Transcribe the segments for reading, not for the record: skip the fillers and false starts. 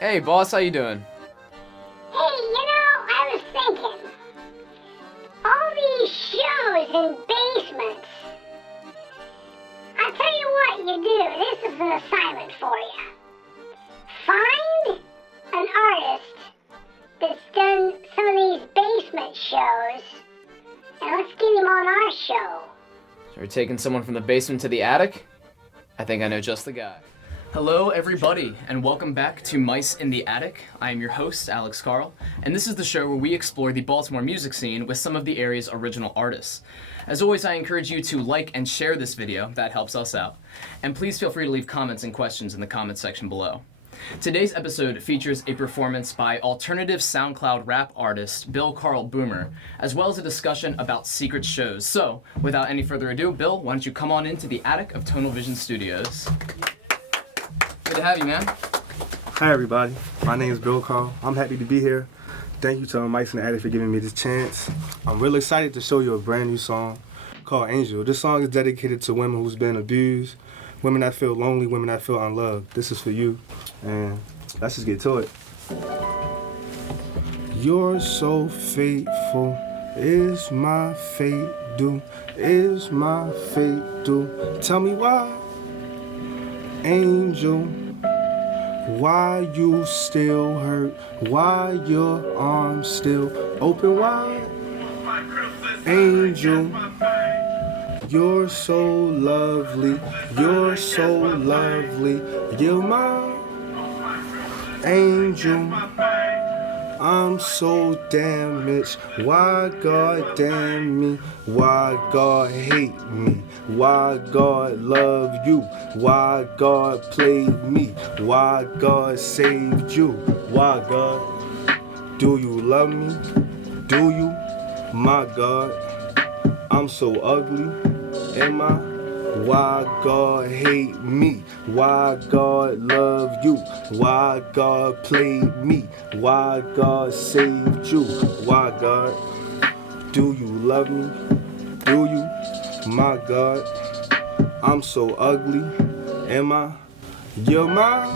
Hey, boss, how you doing? Hey, I was thinking, all these shows in basements. I'll tell you what you do. This is an assignment for you. Find an artist that's done some of these basement shows, and let's get him on our show. So we're taking someone from the basement to the attic? I think I know just the guy. Hello, everybody, and welcome back to Mice in the Attic. I am your host, Alex Carle, and this is the show where we explore the Baltimore music scene with some of the area's original artists. As always, I encourage you to like and share this video. That helps us out. And please feel free to leave comments and questions in the comments section below. Today's episode features a performance by alternative SoundCloud rap artist Bill Carle Boomer, as well as a discussion about secret shows. So, without any further ado, Bill, why don't you come on into the attic of Tonal Vision Studios. Good to have you, man. Hi, everybody. My name is Bill Carle. I'm happy to be here. Thank you to Mice in the Attic for giving me this chance. I'm really excited to show you a brand new song called Angel. This song is dedicated to women who's been abused, women that feel lonely, women that feel unloved. This is for you, and let's just get to it. You're so faithful, is my fate due, is my fate due. Tell me why, Angel, why you still hurt, why your arms still open wide. Angel, you're so lovely, you're so lovely, you're my angel. I'm so damaged, why God damn me, why God hate me, why God love you, why God played me, why God saved you, why God, do you love me, do you, my God, I'm so ugly, am I? Why God hate me? Why God love you? Why God played me? Why God saved you? Why God, do you love me? Do you? My God, I'm so ugly, am I? You're my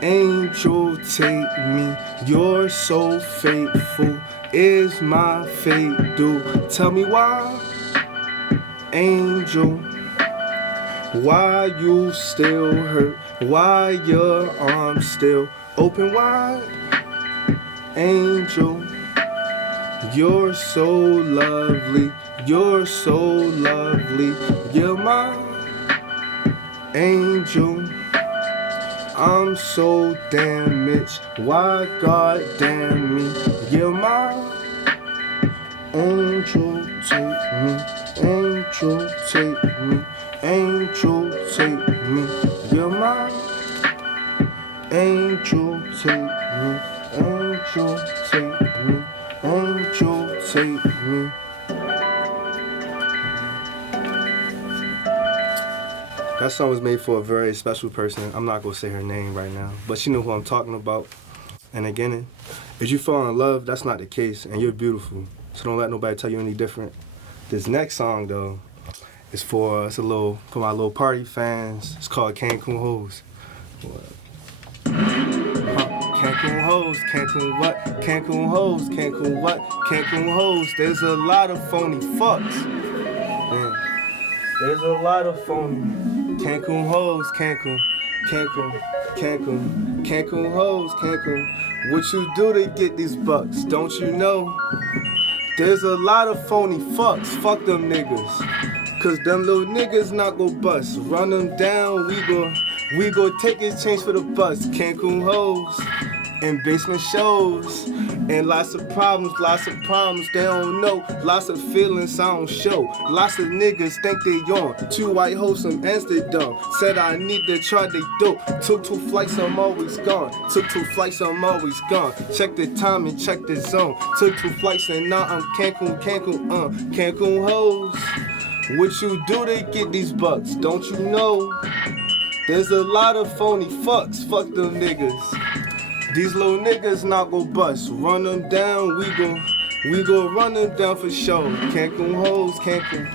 angel, take me. You're so faithful, is my fate due? Tell me why, angel, why you still hurt, why your arms still open wide. Angel, you're so lovely, you're so lovely, you're my angel. I'm so damaged, why God damn me, you're my angel, take me. Angel, take me, angel, take me, you're my angel, take me, angel, take me, angel, take me. That song was made for a very special person. I'm not gonna say her name right now, but she knew who I'm talking about. And again, if you fall in love, that's not the case, and you're beautiful. So don't let nobody tell you any different. This next song, though, is for my little party fans. It's called Cancun Hoes. Cancun Hoes, Cancun what? Cancun Hoes, Cancun what? Cancun Hoes. There's a lot of phony fucks. Man, there's a lot of phony Cancun Hoes, Cancun, Cancun, Cancun, Cancun Hoes, Cancun. What you do to get these bucks? Don't you know? There's a lot of phony fucks, fuck them niggas. Cause them little niggas not gon' bust. Run them down, we go take his change for the bus. Cancun Hoes, and basement shows. And lots of problems, they don't know. Lots of feelings I don't show. Lots of niggas think they on. Two white hoes from Amsterdam. Said I need to try they dope. Took 2 flights, I'm always gone. Took 2 flights, I'm always gone. Check the time and check the zone. Took 2 flights and now I'm Cancun, Cancun hoes. What you do to get these bucks, don't you know? There's a lot of phony fucks, fuck them niggas. These little niggas not gon' bust. Run them down, we go run them down for sure. Cancun hoes, Cancun,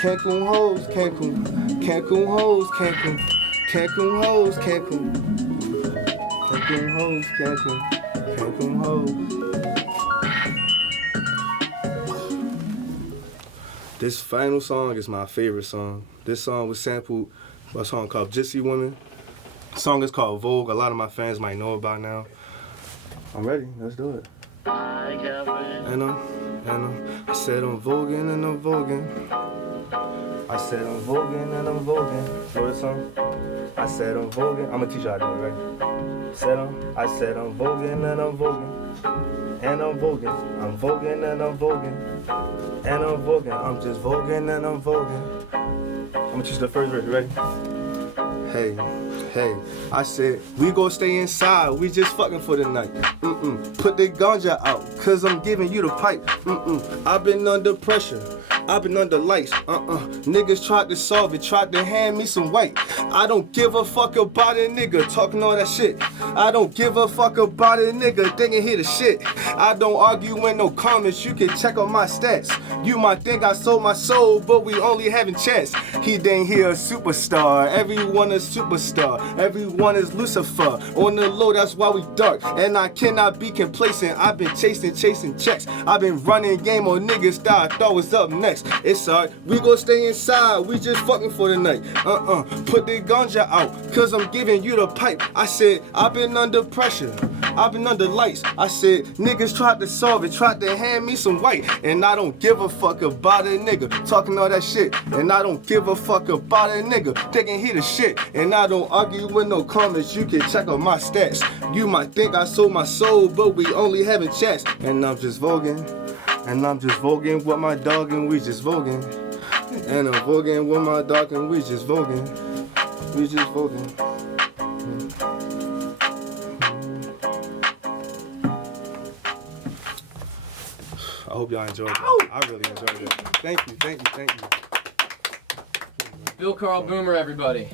Cancun hoes, Cancun, Cancun hoes, Cancun, Cancun hoes, Cancun. Cancun hoes, Cancun hoes. This final song is my favorite song. This song was sampled by a song called Gypsy Woman. The song is called Vogue. A lot of my fans might know about now. I'm ready. Let's do it. And I said I'm voguing and I'm voguing. I said I'm voguing and I'm voguing. Know this song? I said I'm voguing. I'm gonna teach you how to do it, right? I said I'm voguing and I'm voguing. And I'm voguing. I'm voguing and I'm voguing. And I'm voguing. I'm just voguing and I'm voguing. I'm gonna teach you the first verse, ready? Hey, I said, we gon' stay inside, we just fucking for the night. Put the ganja out, cause I'm giving you the pipe. I've been under pressure, I've been under lights. Niggas tried to solve it, tried to hand me some white. I don't give a fuck about a nigga talking all that shit. I don't give a fuck about a nigga thinking he the shit. I don't argue with no comments, you can check on my stats. You might think I sold my soul, but we only having chats. He didn't hear a superstar, everyone a superstar. Everyone is Lucifer, on the low that's why we dark. And I cannot be complacent, I've been chasing checks. I've been running game on niggas that I thought was up next. It's alright, we gon' stay inside, we just fucking for the night. Put the ganja out, cause I'm giving you the pipe. I said, I've been under pressure, I've been under lights. I said, niggas tried to solve it, tried to hand me some white. And I don't give a fuck about a nigga talking all that shit. And I don't give a fuck about a nigga thinking he the shit. And I don't argue with no comments, you can check on my stats. You might think I sold my soul, but we only having chats. And I'm just voguing, and I'm just voguing with my dog and we just voguing. And I'm voguing with my dog and we just voguing. We just voguing. I hope y'all enjoyed it. I really enjoyed it. Thank you. Bill Carle Boomer, everybody.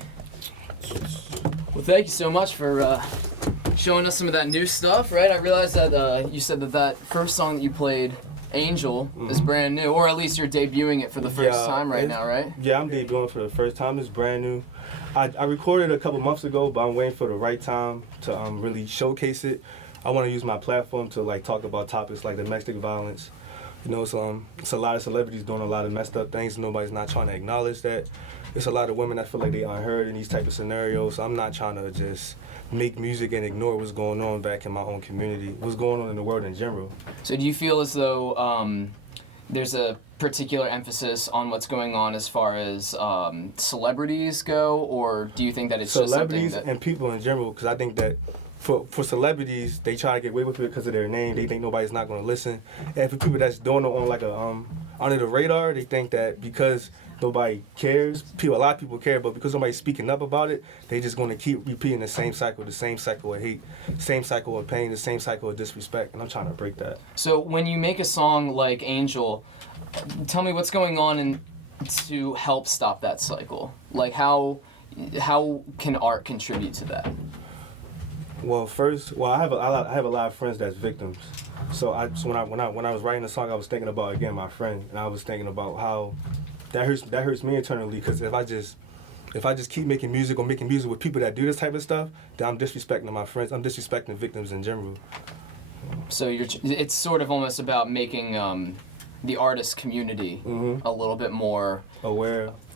Well, thank you so much for showing us some of that new stuff, right? I realized that you said that first song that you played, Angel, is brand new, or at least you're debuting it for the first time right now, right? Yeah, I'm debuting for the first time. It's brand new. I recorded it a couple months ago, but I'm waiting for the right time to really showcase it. I want to use my platform to like talk about topics like domestic violence. You know, it's a lot of celebrities doing a lot of messed up things. Nobody's not trying to acknowledge that. It's a lot of women that feel like they unheard in these type of scenarios. I'm not trying to just make music and ignore what's going on back in my own community, what's going on in the world in general. So do you feel as though there's a particular emphasis on what's going on as far as celebrities go, or do you think that it's celebrities just something that... and people in general? Because I think that for celebrities, they try to get away with it because of their name. They think nobody's not going to listen. And for people that's doing it on like a under the radar, they think that because nobody cares, a lot of people care, but because nobody's speaking up about it, they just going to keep repeating the same cycle of hate, same cycle of pain, the same cycle of disrespect. And I'm trying to break that. So when you make a song like Angel, tell me what's going on to help stop that cycle. Like how can art contribute to that? Well, I have a lot of friends that's victims. So when I was writing the song, I was thinking about, again, my friend, and I was thinking about how that hurts me internally, because if I just keep making music with people that do this type of stuff, then I'm disrespecting my friends. I'm disrespecting victims in general. So it's sort of almost about making the artist community a little bit more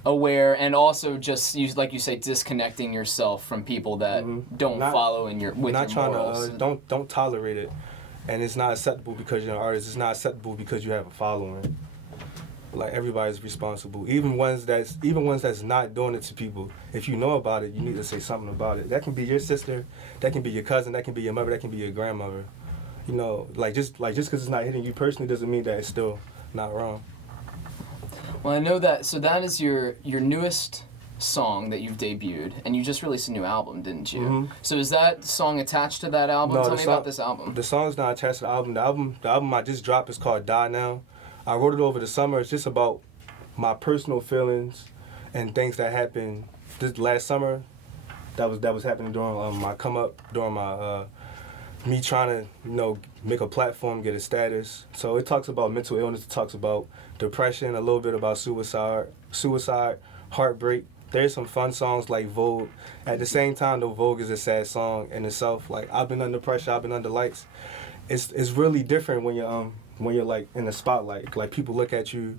aware, and also just like you say, disconnecting yourself from people that don't follow in your morals. Don't tolerate it, and it's not acceptable because you're an artist. It's not acceptable because you have a following. Like, everybody's responsible, even ones that's not doing it to people. If you know about it, you need to say something about it. That can be your sister, that can be your cousin, that can be your mother, that can be your grandmother. You know, just because it's not hitting you personally doesn't mean that it's still not wrong. Well, I know that. So that is your newest song that you've debuted, and you just released a new album, didn't you? So is that song attached to that album? No, Tell me about this album. The song's not attached to the album. The album I just dropped is called Die Now. I wrote it over the summer. It's just about my personal feelings and things that happened this last summer. That was happening during my come up, during my me trying to make a platform, get a status. So it talks about mental illness. It talks about depression, a little bit about suicide, heartbreak, there's some fun songs like Vogue. At the same time, though, Vogue is a sad song in itself. Like, I've been under pressure, I've been under lights. It's really different when you're like in the spotlight. Like, people look at you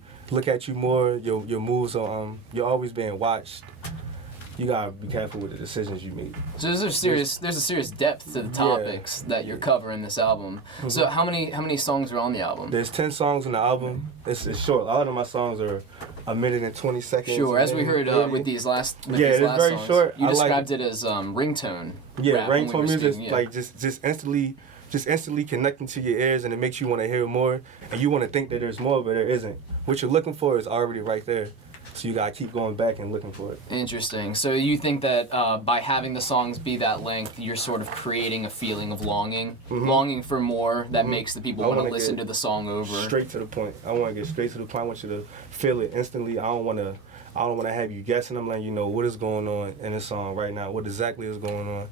more. Your moves are you're always being watched. You gotta be careful with the decisions you make. So there's a serious depth to the topics that you're covering this album. Mm-hmm. So how many songs are on the album? There's 10 songs on the album. It's short. A lot of my songs are a minute and 20 seconds. Sure, as we heard with these last songs. It's very short. You described it as ringtone. Yeah, ringtone music, like just instantly connecting to your ears, and it makes you want to hear more, and you want to think that there's more, but there isn't. What you're looking for is already right there. So you gotta keep going back and looking for it. Interesting. So you think that by having the songs be that length, you're sort of creating a feeling of longing, longing for more that makes the people want to listen to the song over. Straight to the point. I want to get straight to the point. I want you to feel it instantly. I don't want to have you guessing. I'm letting you know what is going on in this song right now. What exactly is going on?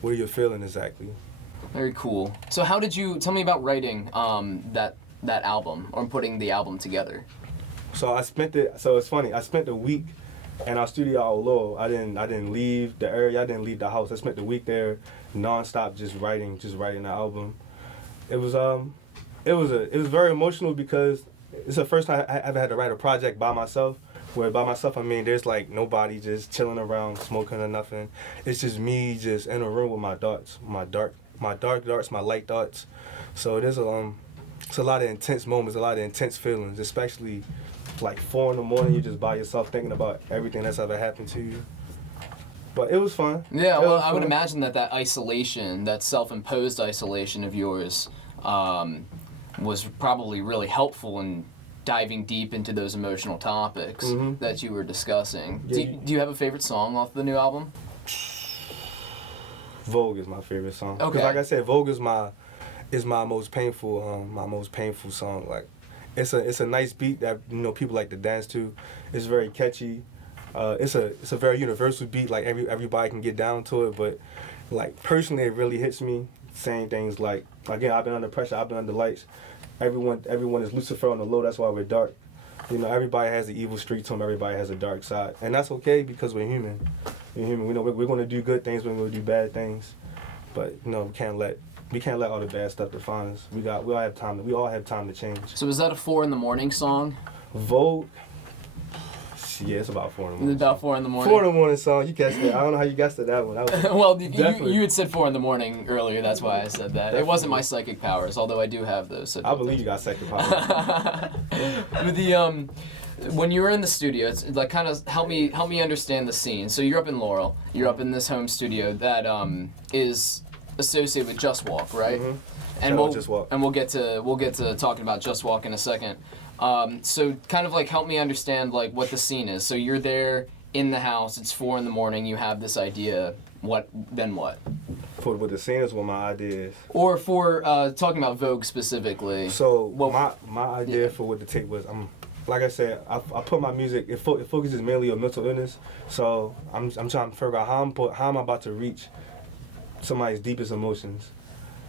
What are you feeling exactly? Very cool. So how did you tell me about writing that album or putting the album together? So it's funny. I spent the week in our studio out low. I didn't leave the area. I didn't leave the house. I spent the week there, nonstop, just writing the album. It was very emotional because it's the first time I ever had to write a project by myself. Where by myself I mean there's like nobody just chilling around smoking or nothing. It's just me just in a room with my thoughts, my dark thoughts, my light thoughts. So there's it's a lot of intense moments, a lot of intense feelings, especially like 4 in the morning, you're just by yourself thinking about everything that's ever happened to you. But it was fun. Yeah, well, I would imagine that isolation, that self-imposed isolation of yours, was probably really helpful in diving deep into those emotional topics that you were discussing. Yeah, do you have a favorite song off the new album? Vogue is my favorite song. Okay. Because like I said, Vogue is my most painful song. Like, it's a nice beat that people like to dance to. It's very catchy. It's a very universal beat. Like everybody can get down to it. But like personally, it really hits me. Saying things like, again, I've been under pressure. I've been under lights. Everyone is Lucifer on the low. That's why we're dark. Everybody has an evil streak to them. Everybody has a dark side, and that's okay because we're human. We're human. We know we're going to do good things. We're going to do bad things, but we can't let all the bad stuff define us. We all have time. We all have time to change. So is that a 4 in the morning song? Vogue. Yeah, it's about 4 in the morning. It's about 4 in the morning. 4 in the morning song. You guessed it. I don't know how you guessed it, that one. Well, you had said 4 in the morning earlier. That's why I said that. Definitely. It wasn't my psychic powers, although I do have those. So I believe you got psychic powers. When you were in the studio, it's like kind of help me understand the scene. So you're up in Laurel. You're up in this home studio that is associated with Just Walk, right? And we'll get to talking about Just Walk in a second. So kind of like help me understand like what the scene is. So you're there in the house. It's 4 in the morning. You have this idea. What? For what the scene is, what my idea is. Or for talking about Vogue specifically. So my idea for what the tape was. Like I said, I put my music. It focuses mainly on mental illness. So I'm trying to figure out how I'm about to reach somebody's deepest emotions.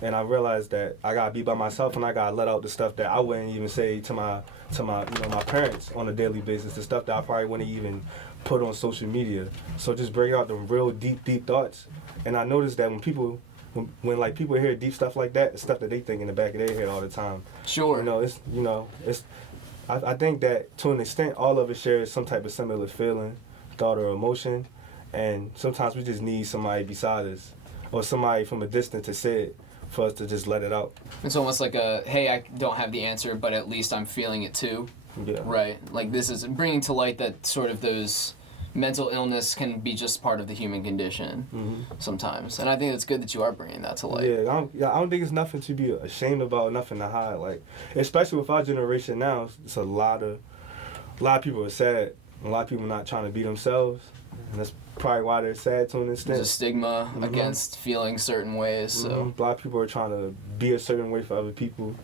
And I realized that I gotta be by myself and I gotta let out the stuff that I wouldn't even say to my my parents on a daily basis, the stuff that I probably wouldn't even put on social media. So just bring out the real deep thoughts. And I noticed that when people hear deep stuff like that, it's stuff that they think in the back of their head all the time. Sure. I think that to an extent all of us share some type of similar feeling, thought or emotion, and sometimes we just need somebody beside us or somebody from a distance to say it for us to just let it out. It's almost like hey, I don't have the answer, but at least I'm feeling it too. Yeah. Right. Like this is bringing to light that sort of those mental illness can be just part of the human condition sometimes. And I think it's good that you are bringing that to light. Yeah, I don't think it's nothing to be ashamed about, nothing to hide. Like, especially with our generation now, it's a lot of people are sad. A lot of people not trying to be themselves. And that's probably why they're sad to an extent. There's a stigma against feeling certain ways. So a lot of people are trying to be a certain way for other people.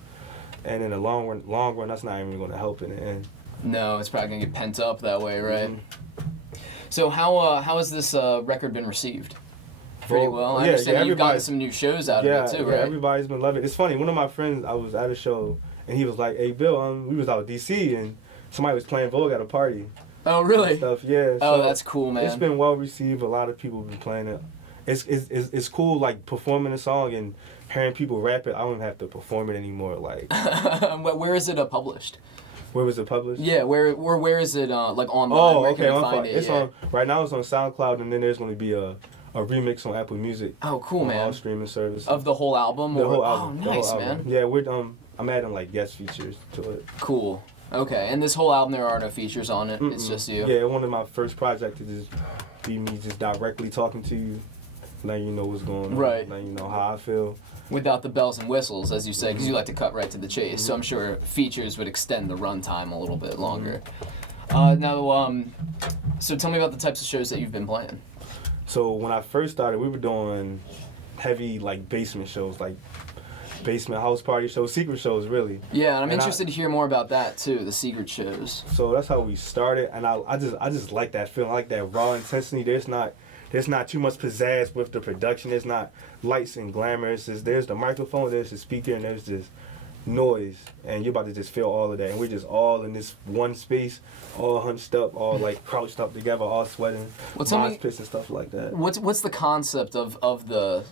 And in the long run, that's not even going to help in the end. No, it's probably going to get pent up that way, right? So how has this record been received? Pretty well. I understand you've gotten some new shows out of it too, right? Yeah, everybody's been loving it. It's funny. One of my friends, I was at a show, and he was like, "Hey, Bill, we was out in D.C. and somebody was playing Vogue at a party." Oh, really? Stuff, yeah. Oh, So that's cool, man. it's been well received. A lot of people have been playing it. It's cool, like performing a song and hearing people rap it. I don't have to perform it anymore. Like, Where is it published? where was it published? Yeah, where is it like online? Oh, Where okay. can we find it? It's on right now. It's on SoundCloud, and then there's going to be a remix on Apple Music. Oh, cool, man. All streaming services. Of the whole album? The whole album. Oh, nice, man. Yeah, I'm adding like guest features to it. Cool. Okay, and this whole album, there are no features on it. It's just you. Yeah, one of my first projects is just be me just directly talking to you, letting you know what's going on, Right. letting you know how I feel. Without the bells and whistles, as you say, because you like to cut right to the chase. So I'm sure features would extend the runtime a little bit longer. So tell me about the types of shows that you've been playing. So when I first started, we were doing heavy like basement shows, like basement house party shows, secret shows, really. Yeah, and I'm interested to hear more about that too, the secret shows. So that's how we started, and I just like that feeling, I like that raw intensity. There's not too much pizzazz with the production. There's not lights and glamour. There's the microphone, there's the speaker, and there's just noise, and you're about to just feel all of that. And we're just all in this one space, all hunched up, all like crouched up together, all sweating, mosh pits and stuff like that. What's the concept of the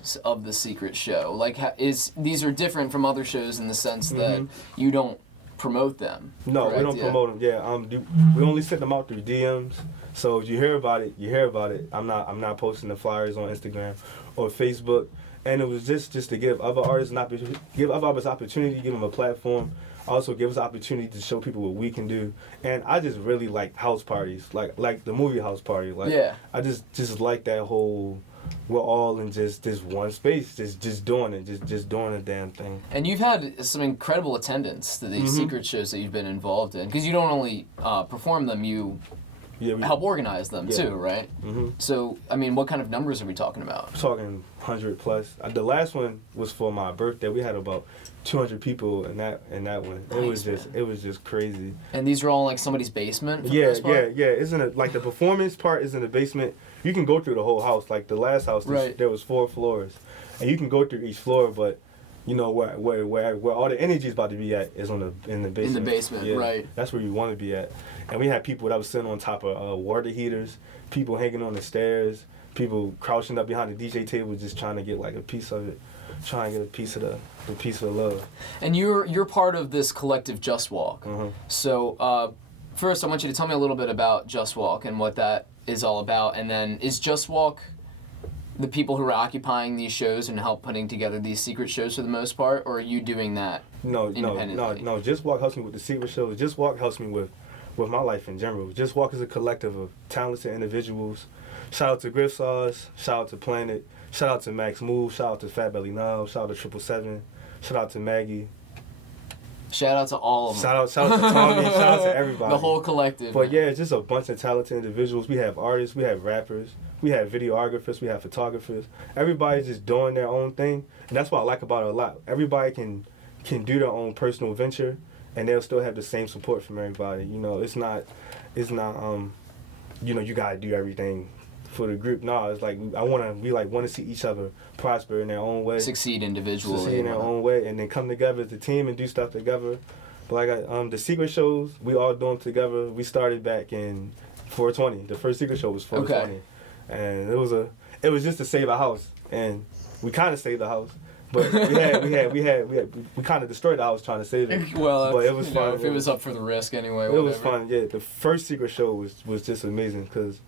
secret show? Like, these are different from other shows in the sense that you don't promote them. No, correct? we don't promote them. Yeah, we only send them out through DMs. So if you hear about it, you hear about it. I'm not posting the flyers on Instagram or Facebook. And it was just to give other artists opportunity, give them a platform. Also give us opportunity to show people what we can do. And I just really like house parties, like the movie House Party. Like, yeah. I just like that whole, we're all in just this one space, just doing it, just doing a damn thing. And you've had some incredible attendance to these secret shows that you've been involved in, because you don't only perform them, you help organize them too, right? So, I mean, what kind of numbers are we talking about? I'm talking 100 plus. The last one was for my birthday. We had about 200 people in that one. Nice, it was just crazy. And these are all like somebody's basement? Yeah. Isn't it like the performance part is in the basement? You can go through the whole house. Like the last house, there was 4 floors, and you can go through each floor, but you know where all the energy is about to be at is in the basement. In the basement, right? That's where you want to be at. And we had people that was sitting on top of water heaters, people hanging on the stairs, people crouching up behind the DJ table just trying to get like a piece of it, trying to get a piece of the love. And you're part of this collective Just Walk. So first, I want you to tell me a little bit about Just Walk and what that is all about, and then is Just Walk the people who are occupying these shows and help putting together these secret shows for the most part, or are you doing that independently? No. Just Walk helps me with the secret shows. Just Walk helps me with my life in general. Just Walk is a collective of talented individuals. Shout out to Griff Sauce, shout out to Planet, shout out to Max Move, shout out to Fat Belly Now, shout out to 777, shout out to Maggie. Shout out to all of them. Shout out to Tommy, shout out to everybody. The whole collective. But yeah, it's just a bunch of talented individuals. We have artists, we have rappers, we have videographers, we have photographers. Everybody's just doing their own thing, and that's what I like about it a lot. Everybody can do their own personal venture, and they'll still have the same support from everybody. You know, it's not you know, you gotta do everything for the group. No, it's like we want to see each other prosper in their own way, succeed individually, succeed in their own way, and then come together as a team and do stuff together. But like the secret shows, we all do them together. We started back in 420. The first secret show was 420, and it was just to save a house, and we kind of saved the house. But we kind of destroyed the house trying to save it. Well, but it was fun. If it was up for the risk anyway. It was fun. Yeah, the first secret show was just amazing because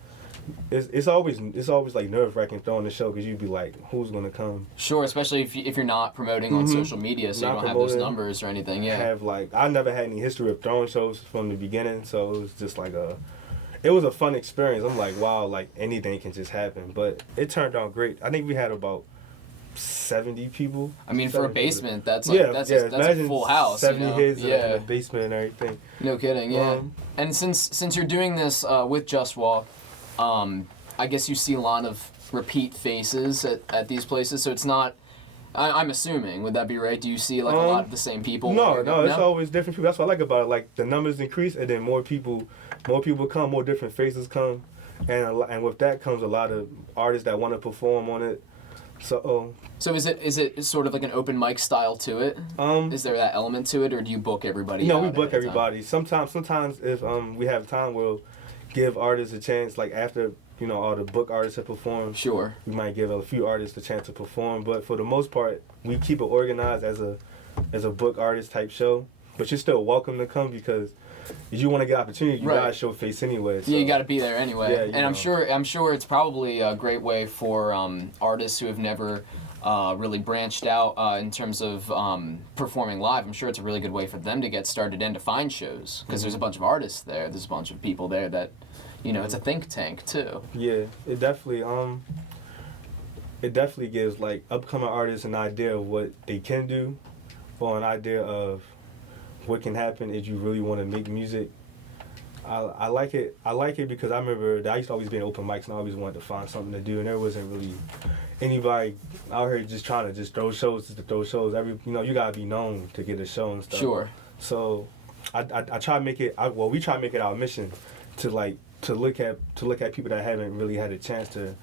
it's always like nerve-wracking throwing the show because you'd be like, who's gonna come? Sure, especially if you're not promoting on social media, so you don't have those numbers or anything. Yeah. I never had any history of throwing shows from the beginning, so it was just like it was a fun experience. I'm like, wow, like anything can just happen, but it turned out great. I think we had about 70 people. I mean, for a basement, that's a full house. 70 kids in a basement and everything. No kidding, yeah. And since you're doing this with Just Walk, I guess you see a lot of repeat faces at these places, so it's not. I'm assuming, would that be right? Do you see like a lot of the same people? No, it's always different people. That's what I like about it. Like the numbers increase, and then more people come, more different faces come, and with that comes a lot of artists that want to perform on it. So is it sort of like an open mic style to it? Is there that element to it, or do you book everybody? No, we book everybody. Sometimes if we have time, we'll give artists a chance, like after, you know, all the book artists have performed. Sure. We might give a few artists a chance to perform, but for the most part, we keep it organized as a book artist type show. But you're still welcome to come because if you want to get opportunity, you gotta show face anyway. So. Yeah, you gotta be there anyway. Yeah, and I'm sure it's probably a great way for artists who have never really branched out in terms of performing live. I'm sure it's a really good way for them to get started and to find shows because there's a bunch of artists there. There's a bunch of people there that, you know, it's a think tank too. Yeah, it definitely gives like upcoming artists an idea of what they can do, or an idea of what can happen if you really want to make music. I like it. I like it because I remember that I used to always be in open mics and I always wanted to find something to do, and there wasn't really anybody out here just trying to just throw shows to throw shows. You gotta be known to get a show and stuff. Sure. So I try to make it. We try to make it our mission to look at people that haven't really had a chance to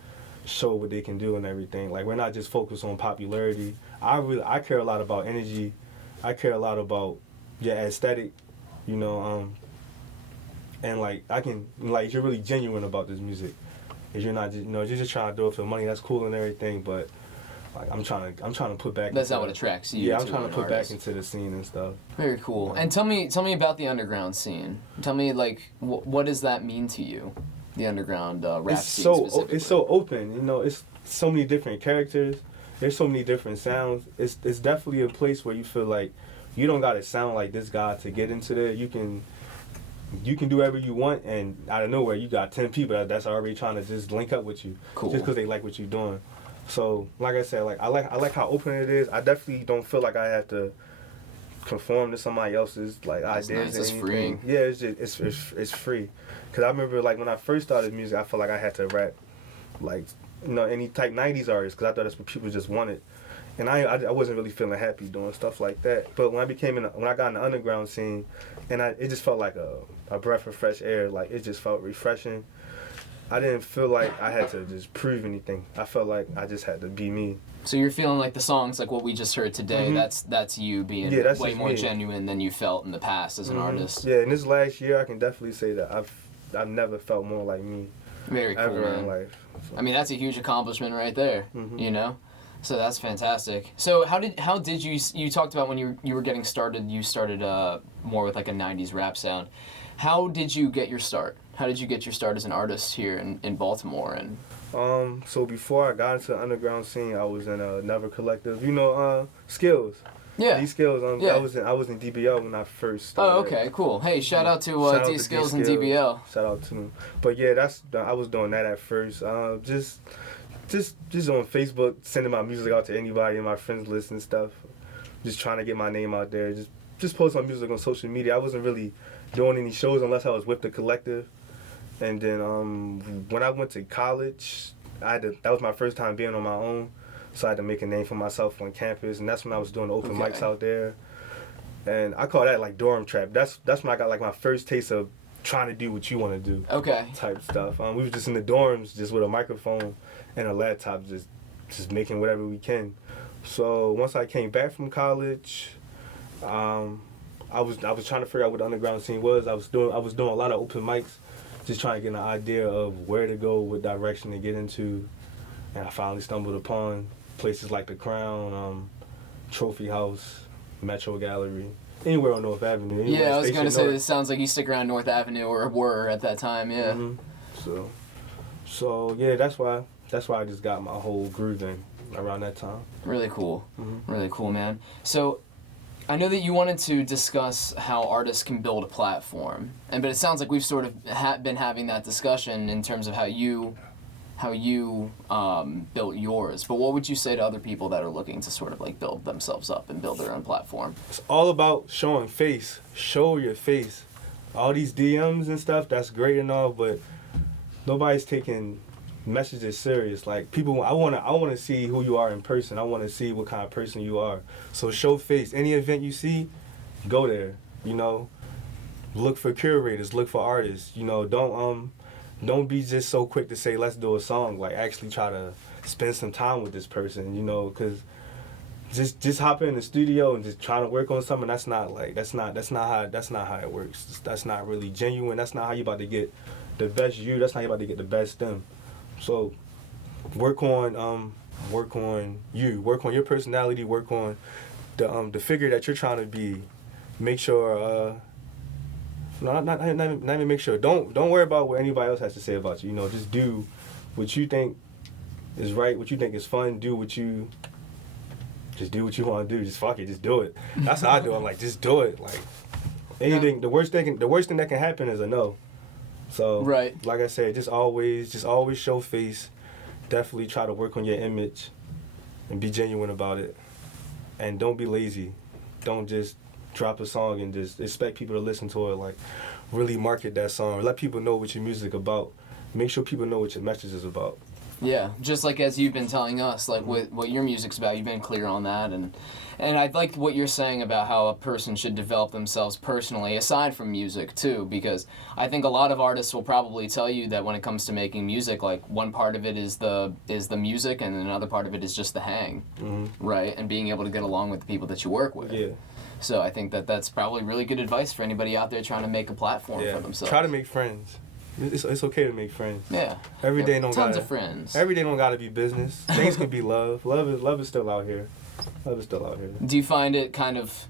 show what they can do and everything. Like, we're not just focused on popularity. I care a lot about energy. I care a lot about your aesthetic, you know, and like if you're really genuine about this music. If you're not just, you know, you're just trying to do it for money, that's cool and everything, but like I'm trying to put back. That's not what attracts you. Yeah, I'm trying to put back into the scene and stuff. Very cool. And tell me about the underground scene. Tell me, like, what does that mean to you? The underground rap scene specifically. It's so open, you know. It's so many different characters. There's so many different sounds. It's definitely a place where you feel like you don't gotta sound like this guy to get into there. You can do whatever you want, and out of nowhere you got 10 people that's already trying to just link up with you, cool, just because they like what you're doing. So, like I said, like I like how open it is. I definitely don't feel like I have to conform to somebody else's like ideas. Nice. It's free. Yeah, it's just it's free. Cause I remember like when I first started music, I felt like I had to rap like, you know, any type 90s artist, cause I thought that's what people just wanted. And I wasn't really feeling happy doing stuff like that. But when I got in the underground scene, and it just felt like a breath of fresh air. Like, it just felt refreshing. I didn't feel like I had to just prove anything. I felt like I just had to be me. So you're feeling like the songs like what we just heard today, that's you being way more genuine than you felt in the past as an artist. Yeah, in this last year, I can definitely say that I've never felt more like me. Very cool, ever man. In life. So. I mean, that's a huge accomplishment right there, you know? So that's fantastic. So how did you talked about when you were getting started, you started more with like a 90s rap sound. How did you get your start? How did you get your start as an artist here in Baltimore? And so before I got into the underground scene, I was in a Never Collective, you know, Skills. Yeah. D Skills. I was in DBL when I first started. Oh, okay, cool. Hey, shout out to D Skills and DBL. Shout out to them. But yeah, I was doing that at first. Just on Facebook, sending my music out to anybody in my friends list and stuff. Just trying to get my name out there. Just post my music on social media. I wasn't really doing any shows unless I was with the collective. And then when I went to college, that was my first time being on my own. So I had to make a name for myself on campus, and that's when I was doing open mics out there. And I call that like dorm trap. That's when I got like my first taste of trying to do what you want to do. Okay. Type stuff. We was just in the dorms, just with a microphone and a laptop, just making whatever we can. So once I came back from college, I was trying to figure out what the underground scene was. I was doing a lot of open mics, just trying to get an idea of where to go, what direction to get into, and I finally stumbled upon places like the Crown, Trophy House, Metro Gallery, anywhere on North Avenue. Yeah, I was gonna say this sounds like you stick around North Avenue or were at that time. Yeah. So yeah, that's why I just got my whole groove in around that time. Really cool. Really cool, man. So I know that you wanted to discuss how artists can build a platform, but it sounds like we've sort of been having that discussion in terms of how you built yours. But what would you say to other people that are looking to sort of like build themselves up and build their own platform? It's all about showing face. Show your face. All these DMs and stuff, that's great and all, but nobody's taking messages serious. Like, people, I wanna see who you are in person. I wanna see what kind of person you are. So show face. Any event you see, go there. You know, look for curators, look for artists. You know, don't be just so quick to say let's do a song. Like, actually try to spend some time with this person. You know, because just hop in the studio and just trying to work on something, that's not how it works. That's not really genuine. That's not how you about to get the best you, that's how you're about to get the best them. So work on you, work on your personality, work on the figure that you're trying to be. Make sure not even make sure. Don't worry about what anybody else has to say about you. You know, just do what you think is right, what you think is fun. Just do what you want to do. Just fuck it, just do it. That's how I do it. I'm like, just do it. Like anything, the worst thing that can happen is a no. So right. Like I said, just always show face. Definitely try to work on your image and be genuine about it. And don't be lazy. Don't just drop a song and just expect people to listen to it. Like, really market that song. Let people know what your music about. Make sure people know what your message is about. Yeah, just like as you've been telling us, like what your music's about, you've been clear on that, and I liked what you're saying about how a person should develop themselves personally, aside from music too, because I think a lot of artists will probably tell you that when it comes to making music, like one part of it is the music, and another part of it is just the hang, right, and being able to get along with the people that you work with. Yeah. So I think that's probably really good advice for anybody out there trying to make a platform for themselves. Try to make friends. It's okay to make friends. Yeah. Every day don't tons of friends. Every day don't gotta be business. Things can be love. Love is still out here. Love is still out here. Do you find it kind of?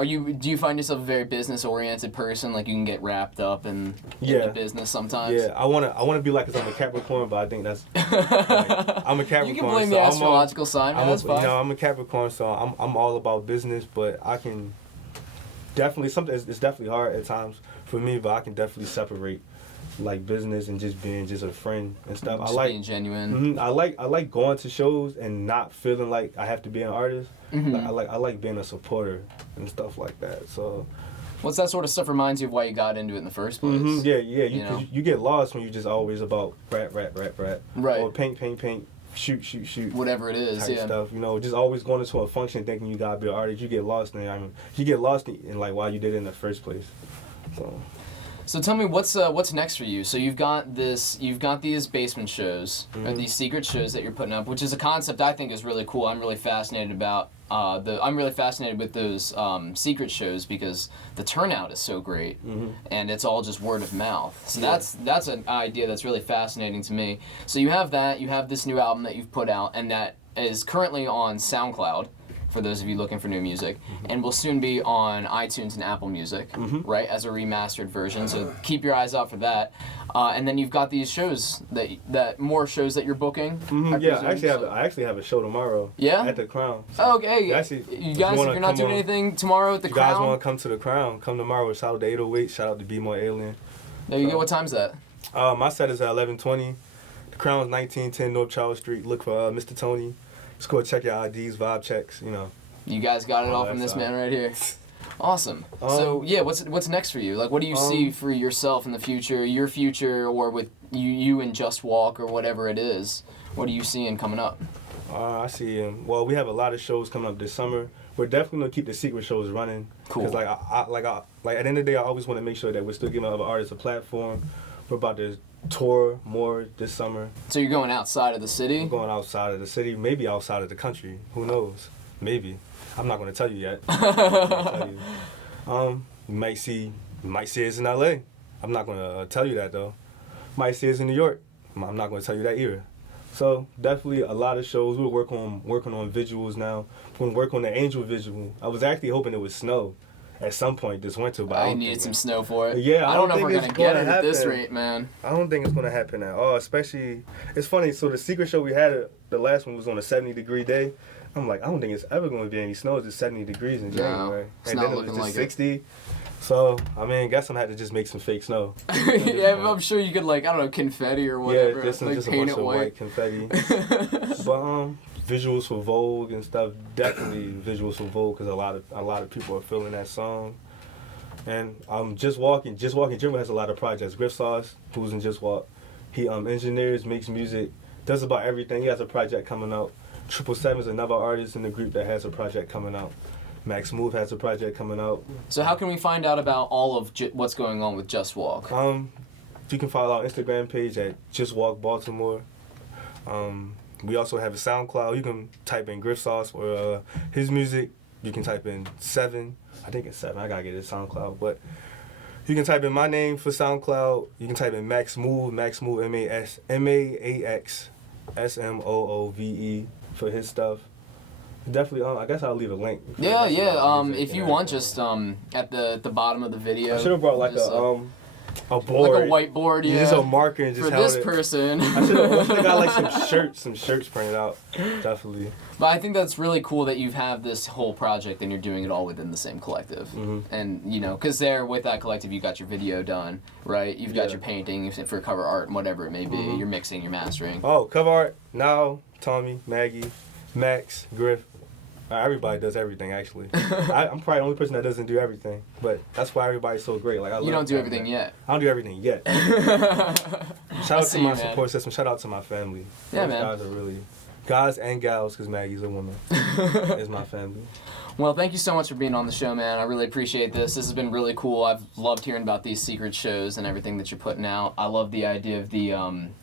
Do you find yourself a very business oriented person? Like you can get wrapped up into business sometimes. Yeah, I wanna be like, 'cause I'm a Capricorn, but I think that's I'm a Capricorn. You can blame the astrological sign. That's fine. You know, I'm a Capricorn, so I'm all about business, but I can definitely it's definitely hard at times for me, but I can definitely separate like business and just being just a friend and stuff. Just being genuine. I like going to shows and not feeling like I have to be an artist. Like, I like being a supporter and stuff like that. So, what's that sort of stuff reminds you of why you got into it in the first place? Yeah. You get lost when you just always about rap. Right. Or paint. Shoot. Whatever it is, type stuff. You know, just always going into a function thinking you gotta be an artist. You get lost in it. I mean, you get lost in like why you did it in the first place. So tell me what's next for you. So you've got these basement shows or these secret shows that you're putting up, which is a concept I think is really cool. I'm really fascinated about I'm really fascinated with those secret shows because the turnout is so great and it's all just word of mouth. So that's an idea that's really fascinating to me. So you have that, you have this new album that you've put out, and that is currently on SoundCloud, for those of you looking for new music, and will soon be on iTunes and Apple Music, right, as a remastered version. So keep your eyes out for that. And then you've got these shows that more shows that you're booking. I actually have a show tomorrow. Yeah. At the Crown. So okay. You guys, if you're not doing anything tomorrow at the Crown. You guys want to come to the Crown? Come tomorrow. Shout out to 808. Shout out to Be More Alien. There you go. What time's that? My set is at 11:20. The Crown's 1910 North Charles Street. Look for Mr. Tony. Just go check your IDs, vibe checks, you know. You guys got it all from this man right here. Awesome. So yeah, what's next for you? Like, what do you see for yourself in the future, your future, or with you and Just Walk or whatever it is? What are you seeing coming up? I see. Well, we have a lot of shows coming up this summer. We're definitely gonna keep the secret shows running. Cool. Because like at the end of the day, I always want to make sure that we're still giving other artists a platform. We're about to tour more this summer. So you're going outside of the city? I'm going outside of the city, maybe outside of the country. Who knows? Maybe. I'm not going to tell you yet. You might see us in LA. I'm not going to tell you that though. Might see us in New York. I'm not going to tell you that either. So definitely a lot of shows. We're working on visuals now. We're going to work on the angel visual. I was actually hoping it would snow at some point this winter, but I needed some snow for it. Yeah, I don't know if we're gonna get it at this rate, man. I don't think it's gonna happen at all. Especially, it's funny. So the secret show we had, the last one was on a 70-degree day. I'm like, I don't think it's ever gonna be any snow. It's just 70 degrees in January, it's and not then it was looking just like 60. It. So I mean, guess I'm gonna have to just make some fake snow. Yeah, I'm sure you could confetti or whatever. Yeah, just paint a bunch it of white confetti. But visuals for Vogue and stuff. Definitely visuals for Vogue because a lot of people are feeling that song. And Just Walking Jimmy has a lot of projects. Griff Sauce, who's in Just Walk, he engineers, makes music, does about everything. He has a project coming out. 777 is another artist in the group that has a project coming out. Max Move has a project coming out. So how can we find out about all of what's going on with Just Walk? You can follow our Instagram page at Just Walk Baltimore. We also have a SoundCloud. You can type in Griff Sauce or his music. You can type in 7. I think it's 7. I gotta get it SoundCloud. But You can type in my name for SoundCloud. You can type in Max Move, MaxMove for his stuff. Definitely, I guess I'll leave a link. Yeah. If you want, just at the bottom of the video. I should have brought like a board, like a whiteboard, yeah. Just a marker and just for held this it. person. I should have got like some shirts printed out. Definitely. But I think that's really cool that you have this whole project and you're doing it all within the same collective. Mm-hmm. And, you know, because there with that collective, you got your video done, right? You've got your painting for cover art and whatever it may be. Mm-hmm. You're mixing, you're mastering. Oh, cover art, now, Tommy, Maggie, Max, Griff. Everybody does everything, actually. I'm probably the only person that doesn't do everything, but that's why everybody's so great. Like You don't do everything yet. I don't do everything yet. Shout out to my support system. Shout out to my family. Yeah, Those man. guys are really guys and gals, because Maggie's a woman. Is my family. Well, thank you so much for being on the show, man. I really appreciate this. This has been really cool. I've loved hearing about these secret shows and everything that you're putting out. I love the idea of the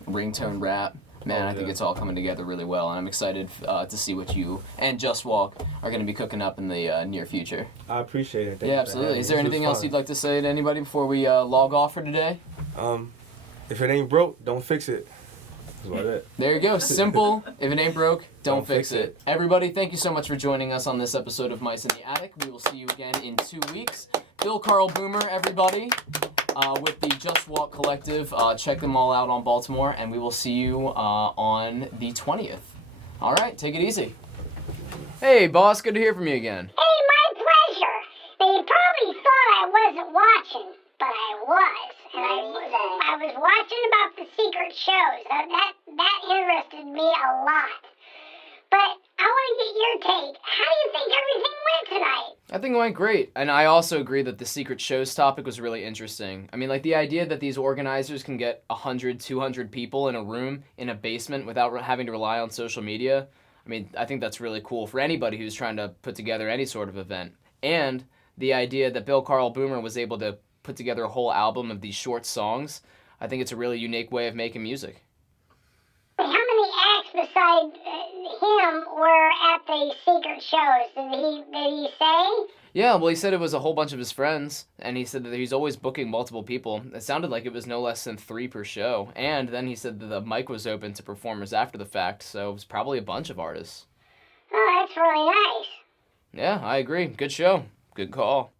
ringtone rap. Man, I think it's all coming together really well, and I'm excited to see what you and Just Walk are going to be cooking up in the near future. I appreciate it. Thank Yeah, you absolutely. Is there anything else you'd like to say to anybody before we log off for today? If it ain't broke, don't fix it. That's about it. There you go. Simple. If it ain't broke, don't fix it. Everybody, thank you so much for joining us on this episode of Mice in the Attic. We will see you again in 2 weeks. Bill, Carle, Boomer, everybody. With the Just Walk Collective. Check them all out on Baltimore, and we will see you on the 20th. All right, take it easy. Hey, boss, good to hear from you again. Hey, my pleasure. Now, you probably thought I wasn't watching, but I was. And I was watching about the secret shows. That interested me a lot. But I want to get your take. How do you think everything went tonight? I think it went great. And I also agree that the secret shows topic was really interesting. I mean, like the idea that these organizers can get 100, 200 people in a room, in a basement, without having to rely on social media. I mean, I think that's really cool for anybody who's trying to put together any sort of event. And the idea that Bill, Carle, Boomer was able to put together a whole album of these short songs, I think it's a really unique way of making music. How many acts besides him were at the secret shows? Did he say? Yeah, well, he said it was a whole bunch of his friends, and he said that he's always booking multiple people. It sounded like it was no less than 3 per show, and then he said that the mic was open to performers after the fact, so it was probably a bunch of artists. Oh, that's really nice. Yeah, I agree. Good show. Good call.